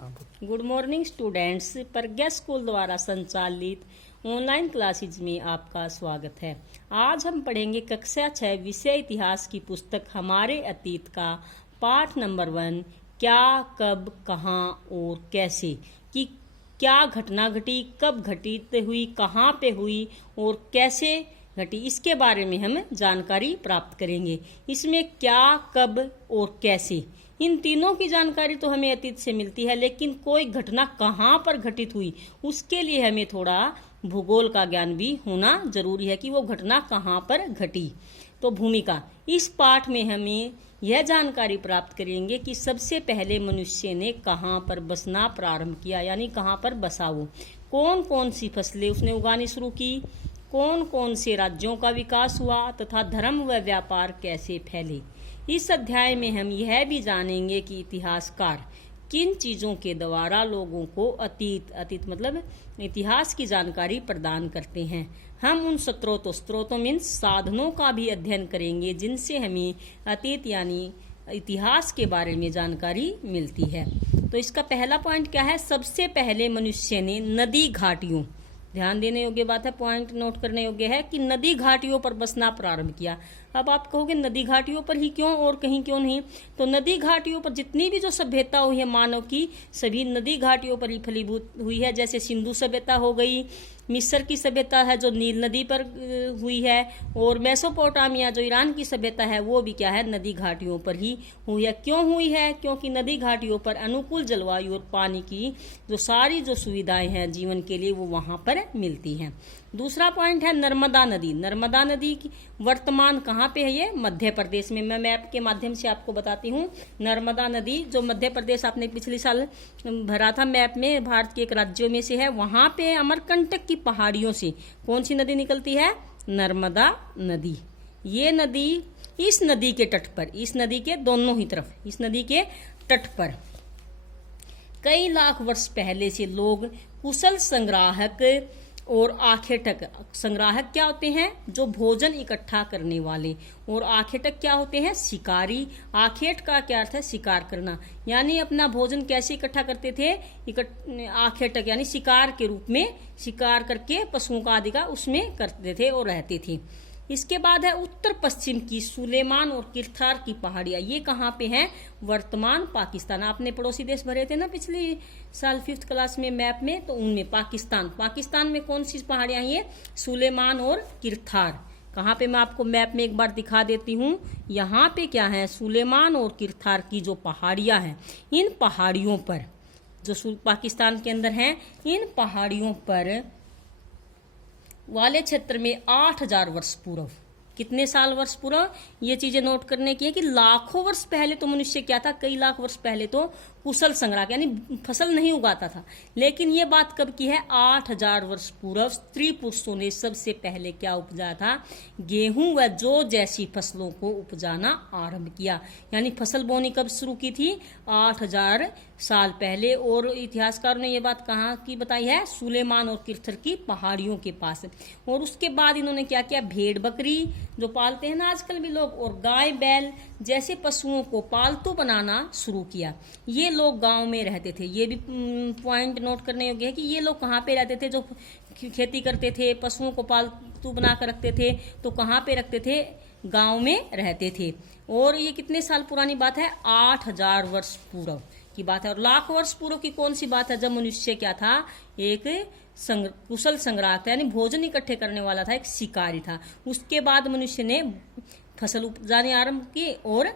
हाँ। Good morning students, प्रज्ञा school द्वारा संचालित ऑनलाइन क्लासेज में आपका स्वागत है। आज हम पढ़ेंगे कक्षा 6 विषय इतिहास की पुस्तक हमारे अतीत का पाठ नंबर 1 क्या, कब, कहाँ और कैसे कि क्या घटना घटी, कब घटित हुई, कहाँ पे हुई और कैसे घटी, इसके बारे में हम जानकारी प्राप्त करेंगे। इसमें क्या, कब और कैसे, इन तीनों की जानकारी तो हमें अतीत से मिलती है, लेकिन कोई घटना कहाँ पर घटित हुई उसके लिए हमें थोड़ा भूगोल का ज्ञान भी होना जरूरी है कि वो घटना कहाँ पर घटी। तो भूमिका, इस पाठ में हमें यह जानकारी प्राप्त करेंगे कि सबसे पहले मनुष्य ने कहाँ पर बसना प्रारंभ किया, यानी कहाँ पर बसा वो, कौन कौन सी फसलें उसने उगानी शुरू की, कौन कौन से राज्यों का विकास हुआ तथा धर्म व व्यापार कैसे फैले। इस अध्याय में हम यह भी जानेंगे कि इतिहासकार किन चीजों के द्वारा लोगों को अतीत मतलब इतिहास की जानकारी प्रदान करते हैं। हम उन स्रोतों मीन्स साधनों का भी अध्ययन करेंगे जिनसे हमें अतीत यानी इतिहास के बारे में जानकारी मिलती है। तो इसका पहला पॉइंट क्या है, सबसे पहले मनुष्य ने नदी घाटियों, ध्यान देने योग्य बात है, पॉइंट नोट करने योग्य है कि नदी घाटियों पर बसना प्रारंभ किया। अब आप कहोगे नदी घाटियों पर ही क्यों और कहीं क्यों नहीं, तो नदी घाटियों पर जितनी भी जो सभ्यता हुई है मानव की, सभी नदी घाटियों पर ही फलीभूत हुई है। जैसे सिंधु सभ्यता हो गई, मिस्र की सभ्यता है जो नील नदी पर हुई है, और मेसोपोटामिया जो ईरान की सभ्यता है वो भी क्या है, नदी घाटियों पर ही हुई है। क्यों हुई है, क्योंकि नदी घाटियों पर अनुकूल जलवायु और पानी की जो सारी जो सुविधाएं हैं जीवन के लिए वो वहां पर मिलती हैं। दूसरा पॉइंट है नर्मदा नदी। नर्मदा नदी की वर्तमान कहाँ पे है, ये मध्य प्रदेश में। मैं मैप के माध्यम से आपको बताती हूँ। नर्मदा नदी जो मध्य प्रदेश आपने पिछले साल भरा था मैप में, भारत के एक राज्यों में से है, वहां पे अमरकंटक की पहाड़ियों से कौन सी नदी निकलती है, नर्मदा नदी। ये नदी, इस नदी के तट पर, इस नदी के दोनों ही तरफ, इस नदी के तट पर कई लाख वर्ष पहले से लोग कुशल संग्राहक और आखेटक, संग्राहक क्या होते हैं, जो भोजन इकट्ठा करने वाले, और आखेटक क्या होते हैं, शिकारी। आखेट का क्या अर्थ है, शिकार करना, यानी अपना भोजन कैसे इकट्ठा करते थे, आखेटक यानी शिकार के रूप में, शिकार करके पशुओं का आदि का उसमें करते थे और रहते थे। इसके बाद है उत्तर पश्चिम की सुलेमान और किरथार की पहाड़ियां। ये कहाँ पे हैं, वर्तमान पाकिस्तान। आपने पड़ोसी देश भरे थे ना पिछले साल 5th क्लास में मैप में, तो उनमें पाकिस्तान में कौन सी पहाड़ियां हैं, ये सुलेमान और किरथार। कहाँ पे, मैं आपको मैप में एक बार दिखा देती हूँ। यहाँ पे क्या है, सुलेमान और किरथार की जो पहाड़ियां हैं, इन पहाड़ियों पर जो पाकिस्तान के अंदर हैं, इन पहाड़ियों पर वाले क्षेत्र में 8000 वर्ष पूर्व, कितने साल वर्ष पूर्व, ये चीजें नोट करने की है कि लाखों वर्ष पहले तो मनुष्य क्या था, कई लाख वर्ष पहले तो कुशल संग्राहक यानी फसल नहीं उगाता था। लेकिन ये बात कब की है, 8000 वर्ष पूर्व स्त्री पुरुषों ने सबसे पहले क्या उपजाया था, गेहूं व जौ जैसी फसलों को उपजाना आरंभ किया। यानी फसल बोनी कब शुरू की थी, 8000 साल पहले। और इतिहासकारों ने ये बात कहाँ की बताई है, सुलेमान और किरथर की पहाड़ियों के पास। और उसके बाद इन्होंने क्या किया, भेड़ बकरी जो पालते हैं ना आजकल भी लोग, और गाय बैल जैसे पशुओं को पालतू बनाना शुरू किया। ये लोग गांव में रहते थे। ये भी पॉइंट नोट करने योग्य है कि ये लोग कहाँ पे रहते थे, जो खेती करते थे, पशुओं को पालतू बना कर रखते थे, तो कहाँ पे रखते थे, गांव में रहते थे। और ये कितने साल पुरानी बात है, 8000 वर्ष पूर्व की बात है। और लाख वर्ष पूर्व की कौन सी बात है, जब मनुष्य क्या था, एक कुशल संग्राहक था, यानी भोजन इकट्ठे करने वाला था, एक शिकारी था। उसके बाद मनुष्य ने फसल उपजाने आरंभ की और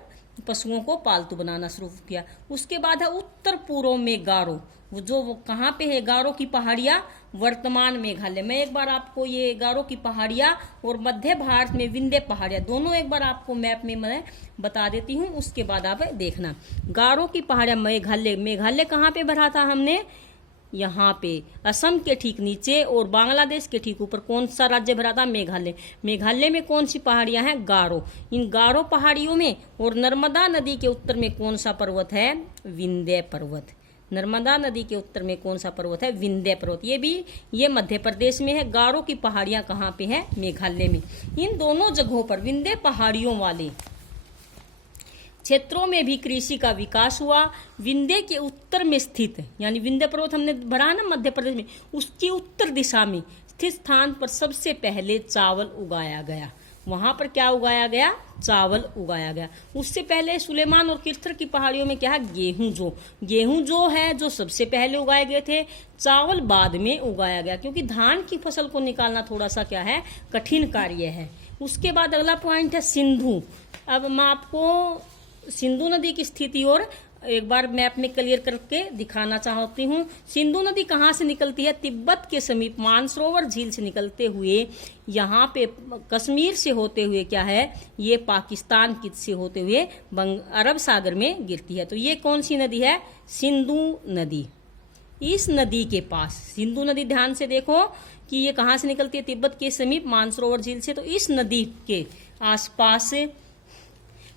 पशुओं को पालतू बनाना शुरू किया। उसके बाद है उत्तर पूर्व में गारो, वो कहाँ पे है, गारो की पहाड़ियां वर्तमान मेघालय। मैं एक बार आपको ये गारो की पहाड़ियां और मध्य भारत में विंध्य पहाड़ियां दोनों एक बार आपको मैप में मैं बता देती हूँ, उसके बाद आप देखना। गारो की पहाड़ियां मेघालय कहाँ पे भरा था हमने, यहाँ पे असम के ठीक नीचे और बांग्लादेश के ठीक ऊपर कौन सा राज्य भरा था, मेघालय। मेघालय में कौन सी पहाड़ियां हैं, गारो। इन गारो पहाड़ियों में और नर्मदा नदी के उत्तर में कौन सा पर्वत है, विंध्य पर्वत। नर्मदा नदी के उत्तर में कौन सा पर्वत है, विंध्य पर्वत। ये मध्य प्रदेश में है। गारो की पहाड़ियां कहाँ पे है, मेघालय में। इन दोनों जगहों पर विंध्य पहाड़ियों वाले क्षेत्रों में भी कृषि का विकास हुआ। विंध्य के उत्तर में स्थित, यानी विंध्य पर्वत हमने भरा ना मध्य प्रदेश में, उसकी उत्तर दिशा में स्थित स्थान पर सबसे पहले चावल उगाया गया। वहां पर क्या उगाया गया? चावल उगाया गया। उससे पहले सुलेमान और किर्थर की पहाड़ियों में क्या है? गेहूं जो है, जो सबसे पहले उगाए गए थे। चावल बाद में उगाया गया, क्योंकि धान की फसल को निकालना थोड़ा सा क्या है? कठिन कार्य है। उसके बाद अगला पॉइंट है सिंधु। अब मैं आपको सिंधु नदी की स्थिति और एक बार मैप में क्लियर करके दिखाना चाहती हूँ। सिंधु नदी कहाँ से निकलती है? तिब्बत के समीप मानसरोवर झील से निकलते हुए यहाँ पे कश्मीर से होते हुए क्या है, ये पाकिस्तान की से होते हुए अरब सागर में गिरती है। तो ये कौन सी नदी है? सिंधु नदी। इस नदी के पास, सिंधु नदी ध्यान से देखो कि ये कहाँ से निकलती है? तिब्बत के समीप मानसरोवर झील से। तो इस नदी के आसपास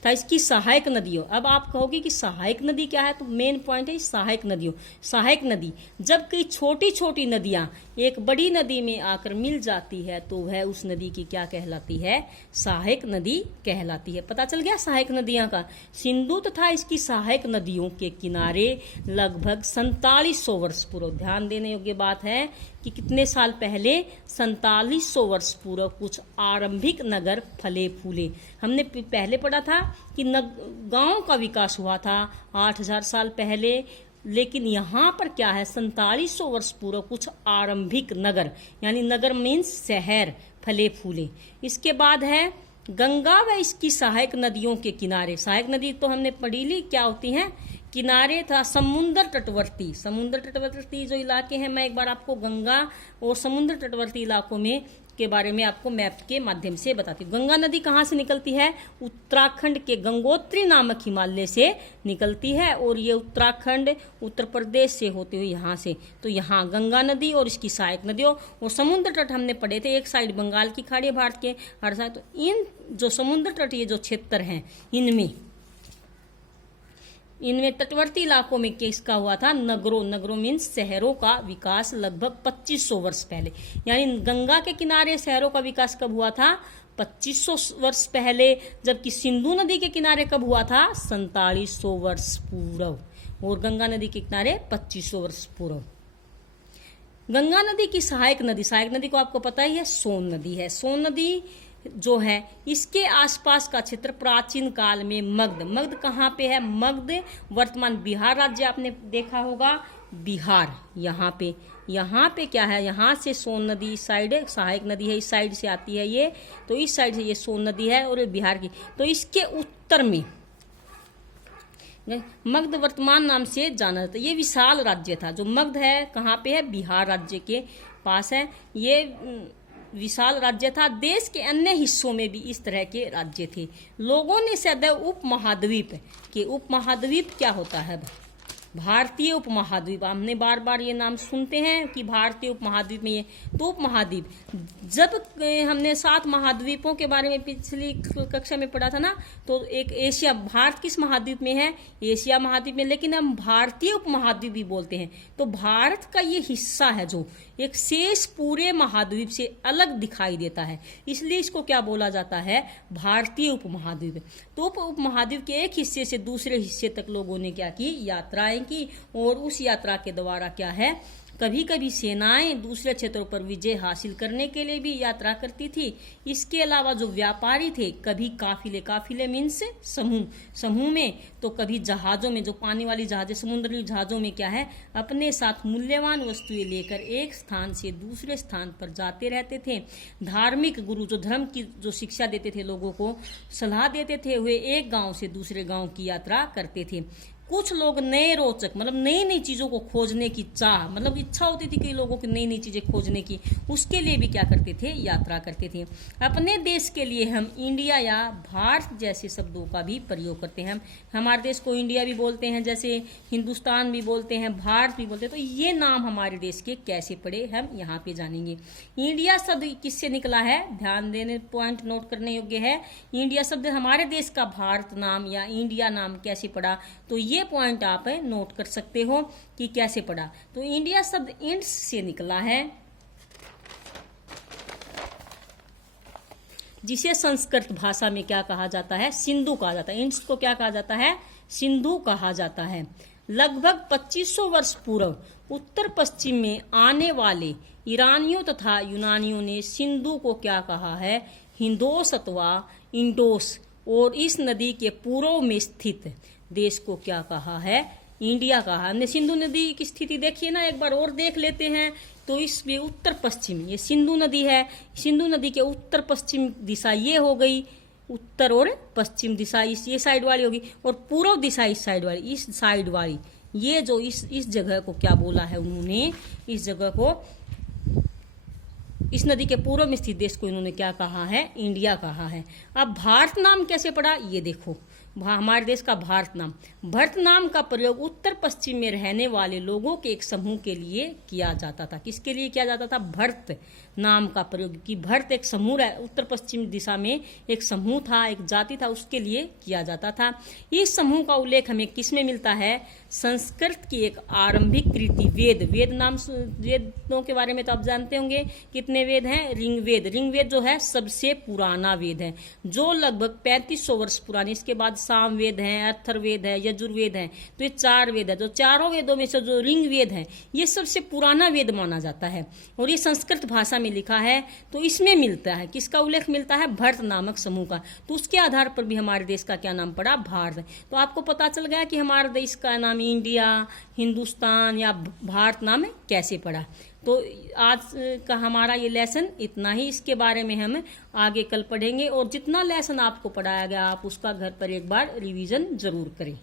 था इसकी सहायक नदियों। अब आप कहोगे कि सहायक नदी क्या है? तो मेन पॉइंट है सहायक नदियों। सहायक नदी, जब कई छोटी छोटी नदियां एक बड़ी नदी में आकर मिल जाती है तो वह उस नदी की क्या कहलाती है? सहायक नदी कहलाती है। पता चल गया सहायक नदियां का। सिंधु तथा इसकी सहायक नदियों के किनारे लगभग 4700 वर्ष पूर्व, ध्यान देने योग्य बात है कि कितने साल पहले? 4700 वर्ष पूर्व कुछ आरंभिक नगर फले फूले। हमने पहले पढ़ा था कि गांव का विकास हुआ था 8000 साल पहले, लेकिन यहाँ पर क्या है? 4700 वर्ष पूर्व कुछ आरंभिक नगर, यानी नगर मीन्स शहर, फले फूले। इसके बाद है गंगा व इसकी सहायक नदियों के किनारे। सहायक नदी तो हमने पढ़ी ली, क्या होती हैं? किनारे था समुद्र तटवर्ती। समुद्र तटवर्ती जो इलाके हैं, मैं एक बार आपको गंगा और समुद्र तटवर्ती इलाकों में के बारे में आपको मैप के माध्यम से बताती हूँ। गंगा नदी कहाँ से निकलती है? उत्तराखंड के गंगोत्री नामक हिमालय से निकलती है, और ये उत्तराखंड उत्तर प्रदेश से होते हुए यहाँ से। तो यहाँ गंगा नदी और इसकी सहायक नदियों और समुद्र तट हमने पढ़े थे। एक साइड बंगाल की खाड़ी, भारत के हर साइड। तो इन जो समुद्र तट ये जो क्षेत्र हैं, इनमें तटवर्ती इलाकों में किसका हुआ था? नगरों मीन्स शहरों का विकास लगभग 2500 वर्ष पहले। यानी गंगा के किनारे शहरों का विकास कब हुआ था? 2500 वर्ष पहले। जबकि सिंधु नदी के किनारे कब हुआ था? 4700 वर्ष पूर्व। और गंगा नदी के किनारे 2500 वर्ष पूर्व। गंगा नदी की सहायक नदी को आपको पता ही है, सोन नदी है। सोन नदी जो है, इसके आसपास का क्षेत्र प्राचीन काल में मगध कहाँ पे है? मगध वर्तमान बिहार राज्य, आपने देखा होगा बिहार। यहाँ पे क्या है? यहाँ से सोन नदी इस साइड सहायक नदी है, इस साइड से आती है ये। तो इस साइड से ये सोन नदी है और बिहार की। तो इसके उत्तर में मगध वर्तमान नाम से जाना जाता है। ये विशाल राज्य था। जो मगध है कहाँ पे है? बिहार राज्य के पास है। ये विशाल राज्य था। देश के अन्य हिस्सों में भी इस तरह के राज्य थे। लोगों ने सदैव उपमहाद्वीप क्या होता है? भारतीय उपमहाद्वीप। हमने बार बार ये नाम सुनते हैं कि भारतीय उपमहाद्वीप में ये। तो उपमहाद्वीप, जब हमने 7 महाद्वीपों के बारे में पिछली कक्षा में पढ़ा था ना, तो एक एशिया, भारत किस महाद्वीप में है? एशिया महाद्वीप में। लेकिन हम भारतीय उपमहाद्वीप भी बोलते हैं। तो भारत का ये हिस्सा है जो एक शेष पूरे महाद्वीप से अलग दिखाई देता है, इसलिए इसको क्या बोला जाता है? भारतीय उपमहाद्वीप। तो उपमहाद्वीप के एक हिस्से से दूसरे हिस्से तक लोगों ने क्या की? यात्राएं की। और उस यात्रा के द्वारा क्या है, कभी कभी सेनाएं दूसरे क्षेत्रों पर विजय हासिल करने के लिए भी यात्रा करती थी। इसके अलावा जो व्यापारी थे, कभी काफिले मीन्स समूह में, तो कभी जहाजों में, जो पानी वाली जहाजें, समुद्री जहाजों में क्या है, अपने साथ मूल्यवान वस्तुएं लेकर एक स्थान से दूसरे स्थान पर जाते रहते थे। धार्मिक गुरु जो धर्म की जो शिक्षा देते थे, लोगों को सलाह देते थे, वे एक गांव से दूसरे गांव की यात्रा करते थे। कुछ लोग नए रोचक, मतलब नई नई चीजों को खोजने की चाह, मतलब इच्छा होती थी कई लोगों की नई नई चीजें खोजने की, उसके लिए भी क्या करते थे? यात्रा करते थे। अपने देश के लिए हम इंडिया या भारत जैसे शब्दों का भी प्रयोग करते हैं। हमारे देश को इंडिया भी बोलते हैं, जैसे हिंदुस्तान भी बोलते हैं, भारत भी बोलते हैं। तो ये नाम हमारे देश के कैसे पड़े, हम यहाँ पे जानेंगे। इंडिया शब्द किससे निकला है? ध्यान देने, पॉइंट नोट करने योग्य है। इंडिया शब्द हमारे देश का भारत नाम या इंडिया नाम कैसे पड़ा, तो ये पॉइंट आप नोट कर सकते हो कि कैसे पढ़ा। तो इंडिया शब्द इंड्स से निकला है। जिसे संस्कृत भाषा में क्या कहा जाता है, सिंधु कहा जाता है। इंड्स को क्या कहा जाता है, सिंधु कहा जाता है। लगभग 2500 वर्ष पूर्व उत्तर पश्चिम में आने वाले ईरानियों तथा यूनानियों ने सिंधु को क्या कहा है, हिंदोस अथवा इंडोस, और इस नदी के पूर्व में स्थित देश को क्या कहा है, इंडिया कहा। हमने सिंधु नदी की स्थिति देखी है ना, एक बार और देख लेते हैं। तो इसमें उत्तर पश्चिम, ये सिंधु नदी है, सिंधु नदी के उत्तर पश्चिम दिशा ये हो गई, उत्तर और पश्चिम दिशा ये साइड वाली होगी, और पूर्व दिशा इस साइड वाली, इस साइड वाली, ये जो इस जगह को क्या बोला है उन्होंने, इस जगह को, इस नदी के पूर्व में स्थित देश को इन्होंने क्या कहा है, इंडिया कहा है। अब भारत नाम कैसे पड़ा, ये देखो, हमारे देश का भारत नाम, भरत नाम का प्रयोग उत्तर पश्चिम में रहने वाले लोगों के एक समूह के लिए किया जाता था। किसके लिए किया जाता था, भरत नाम का प्रयोग, कि भरत एक समूह है, उत्तर पश्चिम दिशा में एक समूह था, एक जाति था, उसके लिए किया जाता था। इस समूह का उल्लेख हमें किसमें मिलता है, संस्कृत की एक आरंभिक कृति वेद नाम, वेदों के बारे में तो आप जानते होंगे, कितने वेद हैं, ऋग्वेद जो है सबसे पुराना वेद है, जो लगभग 3500 वर्ष पुरानी। इसके बाद सामवेद है, अथर्ववेद है, यजुर्वेद है, तो ये 4 वेद है। जो चारों वेदों में से जो ऋग्वेद है ये सबसे पुराना वेद माना जाता है, और ये संस्कृत भाषा में लिखा है। तो इसमें मिलता है, किसका उल्लेख मिलता है, भरत नामक समूह का। तो उसके आधार पर भी हमारे देश का क्या नाम पड़ा, भारत। तो आपको पता चल गया कि हमारे देश का नाम इंडिया, हिंदुस्तान या भारत नाम कैसे पड़ा। तो आज का हमारा ये लेसन इतना ही, इसके बारे में हम आगे कल पढ़ेंगे। और जितना लेसन आपको पढ़ाया गया आप उसका घर पर एक बार रिवीजन जरूर करें।